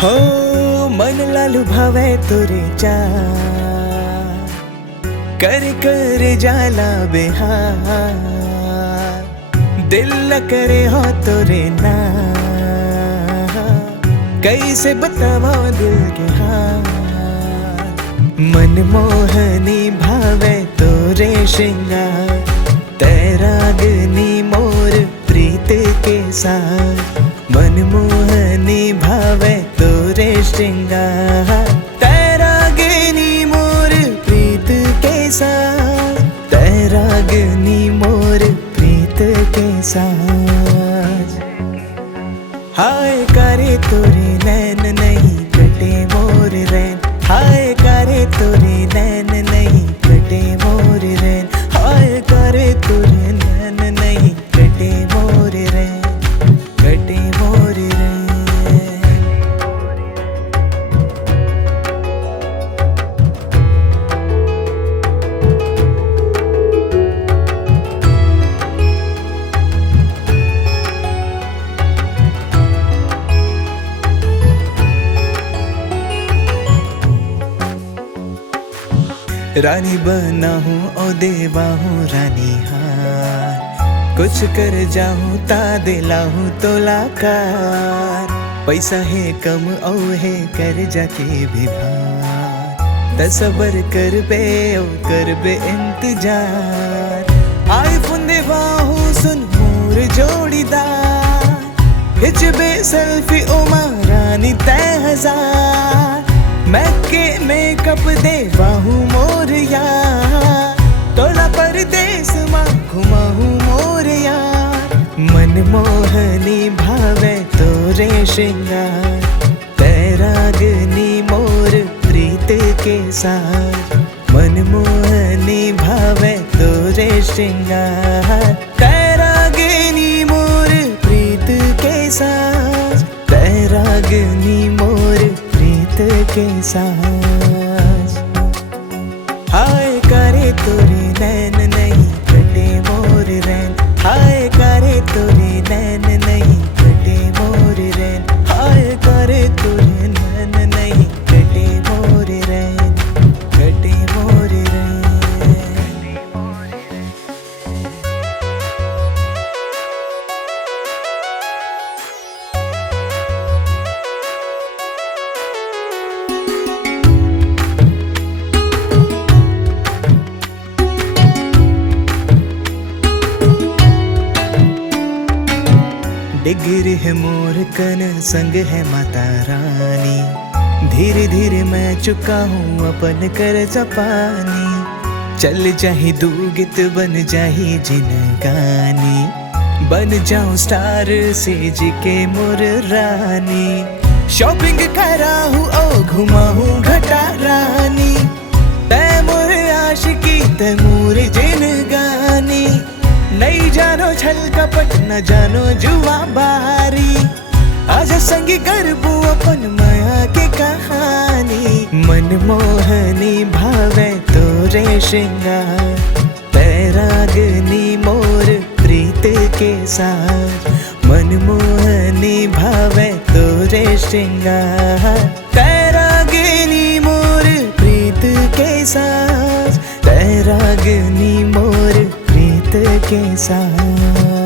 हो मन लालू भावे तोरे चा कर कर जाला बेहार, दिल न करे हो तोरे ना, कैसे बतावा दिल के हाल। मन मोहनी भावे तोरे श्रृंगार, तैरागनी मोर प्रीत के साथ। मन मोहनी भावे तोरे श्रृंगार, तैरागनी मोर प्रीत के साथ, तैरागनी मोर प्रीत के साथ। हाय करे तोरे नैन नहीं कटे मोर रैन, हाय करे तोरे नैन नहीं कटे मोर रैन, हाय करे तोरे नैन नहीं कटे मोर रैन, कटे मोर रैन। रानी बना हूँ ओ देवा हूँ रानी हार, कुछ कर जाऊँ ता दिला हूँ तोलाकार। पैसा है कम ओ है कर जाके भी भार, तसबर कर बे ओ कर बे इंतजार। आईफोन देवा हूँ सुन मोर जोड़ीदार, हिच बे सेल्फी ओ महारानी तय हजार। मैं के मेकअप देवा हूँ मोर यार, तोला परदेस माँ घुमा हूँ मोर यार। मन मोहनी भावे तोरे श्रृंगार, तैरागनी मोर प्रीत के साथ। मन मोहनी भावे तोरे श्रृंगार, तैरागनी मोर प्रीत के साथ, तैरागनी मोर के साथ। हाय करे तोरे नैन नहीं कटे मोर रैन, हाय करे तोरे नैन नहीं कटे मोर रैन, हाय करे तोरे नैन नहीं कटे मोर रैन, कटे मोर रैन। डिगर है मोर कन संग है माता रानी, धीरे धीरे मैं चुका हूँ अपन कर्जा पानी। चल जाही दूगित बन जाही जिनगानी, बन जाऊँ स्टार से जी के मोर रानी। शॉपिंग करा हूँ ओ घुमा हूँ घटा रानी, तै मोर आशिकी तै मोर जिनगानी। नहीं जानो छल कपट न जानो जुआ बारी, आज संगी करबू अपन माया के कहानी। मन मोहनी भावे तोरे श्रृंगार, तैरागनी मोर प्रीत के साथ। मन मोहनी भावे तोरे श्रृंगार, तैरागनी मोर प्रीत के साथ, तैरागनी मोर के साथ।